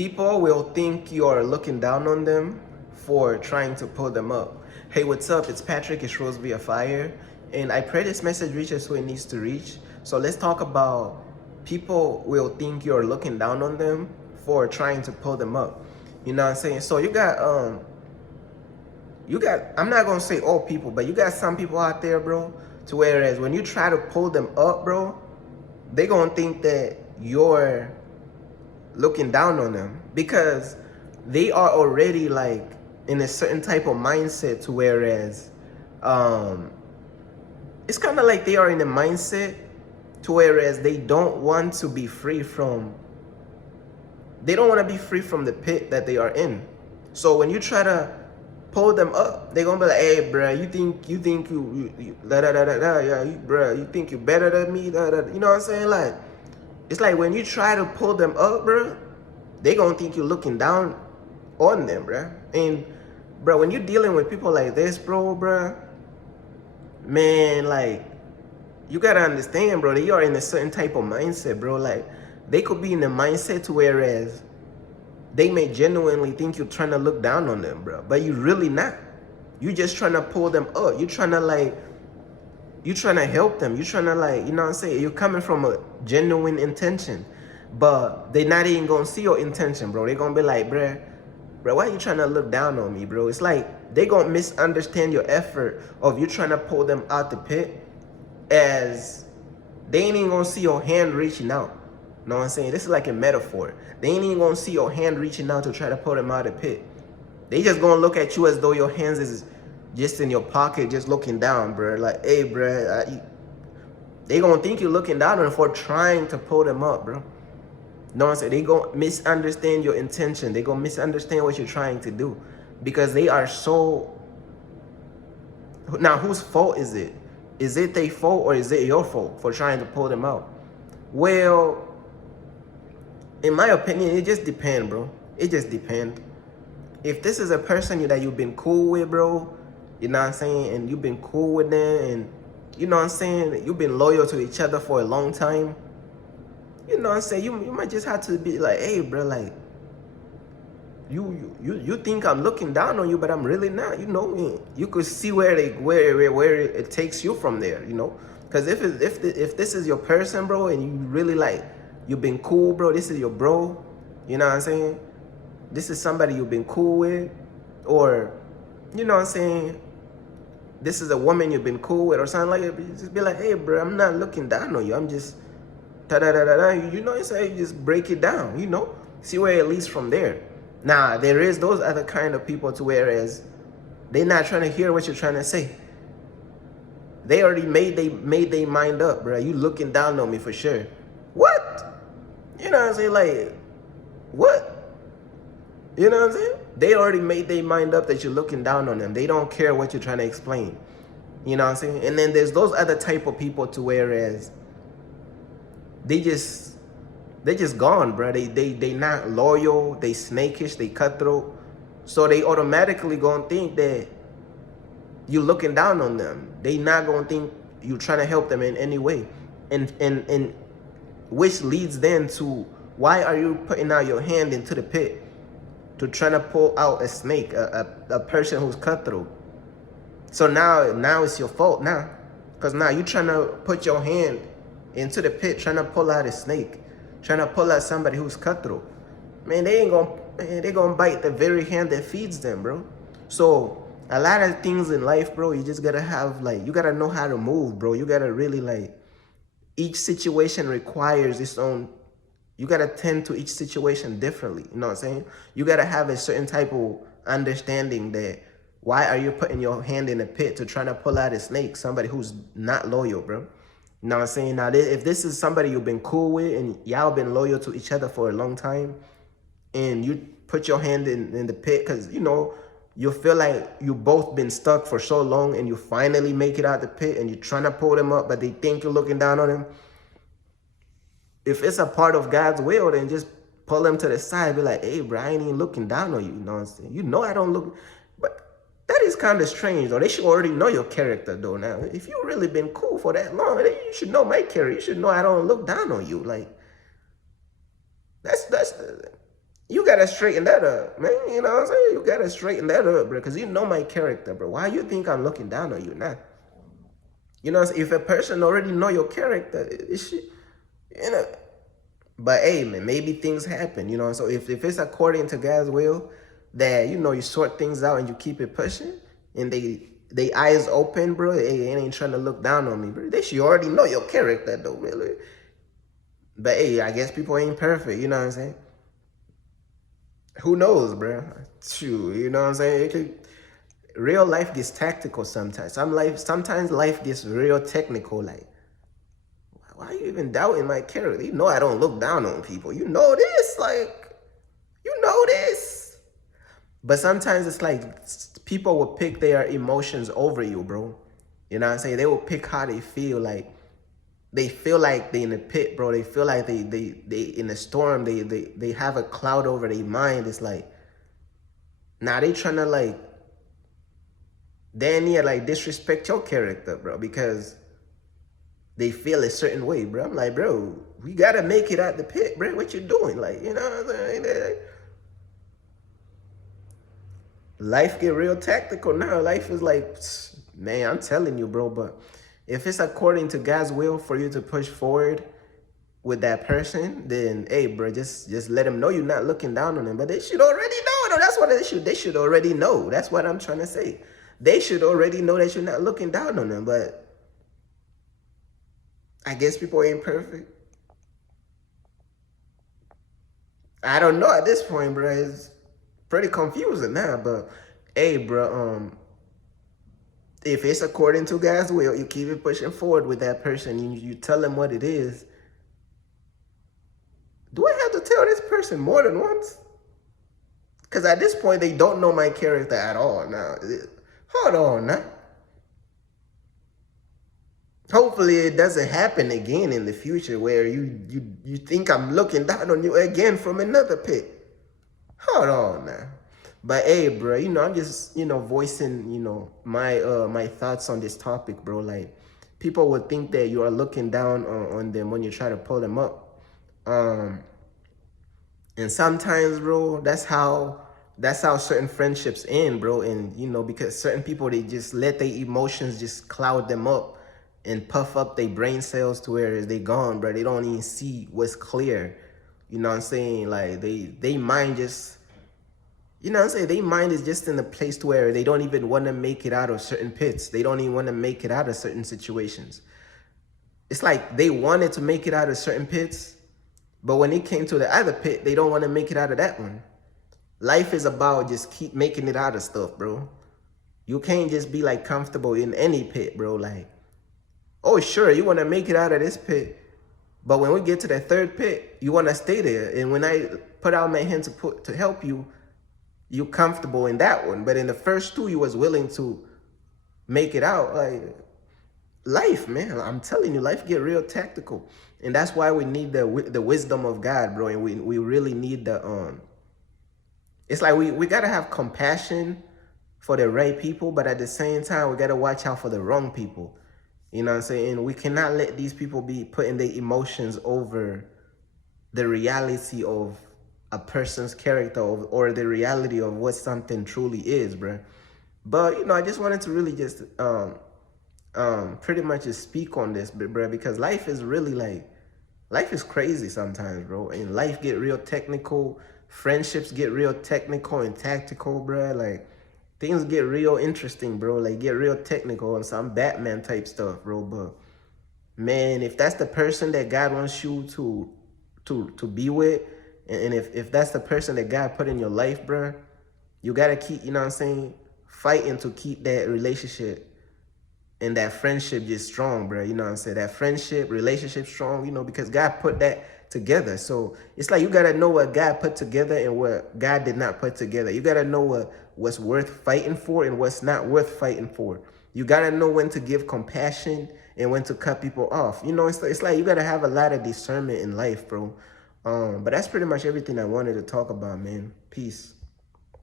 People will think you're looking down on them for trying to pull them up. Hey, what's up? It's Patrick. It's Rose via Fire. And I pray this message reaches who it needs to reach. So let's talk about people will think you're looking down on them for trying to pull them up. You know what I'm saying? So you got I'm not gonna say all people, but you got some people out there, bro, to whereas when you try to pull them up, bro, they gonna think that you're looking down on them because they are already like in a certain type of mindset to whereas it's kind of like they are in a mindset to whereas they don't want to be free from they don't want to be free from the pit that they are in. So when you try to pull them up, they're gonna be like, hey bruh, you da da da da da, yeah, bruh, you think you better than me, da, da, you know what I'm saying? Like, it's like when you try to pull them up, bro, they gonna think you're looking down on them, bro. And bro, when you're dealing with people like this, bro, man, like, you gotta understand, bro, they are in a certain type of mindset, bro. Like, they could be in a mindset to whereas they may genuinely think you're trying to look down on them, bro, but you really not. You just trying to pull them up. You trying to help them. You trying to, like, you know what I'm saying? You're coming from a genuine intention, but they not even gonna see your intention, bro. They gonna be like, bro, why are you trying to look down on me, bro? It's like they gonna misunderstand your effort of you trying to pull them out the pit as they ain't even gonna see your hand reaching out. You know what I'm saying? This is like a metaphor. They ain't even gonna see your hand reaching out to try to pull them out of the pit. They just gonna look at you as though your hands is just in your pocket, just looking down, bro. Like, hey, bro, they gonna think you're looking down on them for trying to pull them up, bro. You know what I'm saying? They gonna misunderstand your intention. They gonna misunderstand what you're trying to do because they are so. Now, whose fault is it? Is it their fault or is it your fault for trying to pull them out? Well, in my opinion, it just depends, bro. It just depends. If this is a person that you've been cool with, bro, you know what I'm saying, and you've been cool with them, and you know what I'm saying, you've been loyal to each other for a long time, you know what I'm saying, you might just have to be like, hey, bro, like, you think I'm looking down on you, but I'm really not, you know. You could see where it takes you from there, you know, because if this is your person, bro, and you really like, you've been cool, bro, this is your bro, you know what I'm saying, this is somebody you've been cool with, or, you know what I'm saying, this is a woman you've been cool with or something like that, just be like, hey, bro, I'm not looking down on you. I'm just, da-da-da-da-da. You know, it's like, you just break it down, you know? See where it leads from there. Now, there is those other kind of people to whereas they're not trying to hear what you're trying to say. They already made their mind up, bro. You looking down on me for sure. What? You know what I'm saying? Like, what? You know what I'm saying? They already made their mind up that you're looking down on them. They don't care what you're trying to explain. You know what I'm saying? And then there's those other type of people to whereas they just gone, bro. They not loyal, they snakish, they cutthroat. So they automatically gonna think that you looking down on them. They not gonna think you trying to help them in any way. And which leads then to, why are you putting out your hand into the pit to try to pull out a snake, a person who's cutthroat? So now it's your fault now. Because now you're trying to put your hand into the pit, trying to pull out a snake, trying to pull out somebody who's cutthroat. Man, they gonna bite the very hand that feeds them, bro. So a lot of things in life, bro, you just gotta have, like, you gotta know how to move, bro. You gotta really, like, each situation requires its own. You got to tend to each situation differently. You know what I'm saying? You got to have a certain type of understanding that why are you putting your hand in the pit to try to pull out a snake, somebody who's not loyal, bro? You know what I'm saying? Now, if this is somebody you've been cool with and y'all been loyal to each other for a long time, and you put your hand in the pit because, you know, you feel like you both been stuck for so long and you finally make it out the pit and you're trying to pull them up, but they think you're looking down on them. If it's a part of God's will, then just pull them to the side. Be like, hey, bro, I ain't even looking down on you. You know what I'm saying? You know I don't look. But that is kind of strange, though. They should already know your character, though. Now, if you really been cool for that long, then you should know my character. You should know I don't look down on you. Like, that's You gotta straighten that up, man. You know what I'm saying? You gotta straighten that up, bro. Because you know my character, bro. Why you think I'm looking down on you now? You know, if a person already know your character, it should, you know. But hey, man, maybe things happen, you know. So if it's according to God's will, that you know you sort things out and you keep it pushing, and they eyes open, bro. Hey, they ain't trying to look down on me, bro. They should already know your character, though, really. But hey, I guess people ain't perfect, you know what I'm saying? Who knows, bro? Shoot, you know what I'm saying? Real life gets tactical sometimes. Sometimes life gets real technical. Like, why are you even doubting my character? You know I don't look down on people. You know this, like, you know this. But sometimes it's like people will pick their emotions over you, bro. You know what I'm saying? They will pick how they feel. Like, they feel like they in the pit, bro. They feel like they in a storm. They have a cloud over their mind. It's like, now they trying to like, then yeah, like disrespect your character, bro, because they feel a certain way, bro. I'm like, bro, we gotta make it out the pit, bro. What you doing? Like, you know what I'm saying? Life get real tactical now. Life is like, man, I'm telling you, bro. But if it's according to God's will for you to push forward with that person, then hey, bro, just let them know you're not looking down on them. But they should already know. No, that's what they should already know. That's what I'm trying to say. They should already know that you're not looking down on them. But I guess people ain't perfect. I don't know at this point, bro. It's pretty confusing now. But hey, bro, if it's according to God's will, you keep it pushing forward with that person. You tell them what it is. Do I have to tell this person more than once? Because at this point, they don't know my character at all. Now, hold on now. Hopefully it doesn't happen again in the future where you think I'm looking down on you again from another pit. Hold on now. But hey, bro, you know, I'm just, you know, voicing, you know, my thoughts on this topic, bro. Like, people would think that you are looking down on them when you try to pull them up. And sometimes, bro, that's how certain friendships end, bro. And you know, because certain people, they just let their emotions just cloud them up and puff up their brain cells to where they gone, bro. They don't even see what's clear. You know what I'm saying? Like they mind just, you know what I'm saying? They mind is just in a place to where they don't even want to make it out of certain pits. They don't even want to make it out of certain situations. It's like they wanted to make it out of certain pits, but when it came to the other pit, they don't want to make it out of that one. Life is about just keep making it out of stuff, bro. You can't just be like comfortable in any pit, bro. Like, oh, sure, you want to make it out of this pit, but when we get to the third pit, you want to stay there. And when I put out my hand to help you, you comfortable in that one. But in the first two, you was willing to make it out. Like, life, man, I'm telling you, life get real tactical. And that's why we need the wisdom of God, bro. And we really need the it's like we gotta have compassion for the right people, but at the same time we gotta watch out for the wrong people. You know what I'm saying? We cannot let these people be putting their emotions over the reality of a person's character, or the reality of what something truly is, bro. But you know, I just wanted to really just pretty much just speak on this, bro, because life is really like, life is crazy sometimes, bro. And life get real technical. Friendships get real technical and tactical, bro. Like, things get real interesting, bro. Like, get real technical and some Batman type stuff, bro. But man, if that's the person that God wants you to be with, and if that's the person that God put in your life, bro, you gotta keep, you know what I'm saying, fighting to keep that relationship and that friendship just strong, bro. You know what I'm saying? That friendship, relationship strong, you know, because God put that together. So it's like you gotta know what God put together and what God did not put together. You gotta know what's worth fighting for and what's not worth fighting for. You gotta know when to give compassion and when to cut people off. You know, it's like you gotta have a lot of discernment in life, bro. But that's pretty much everything I wanted to talk about, man. Peace.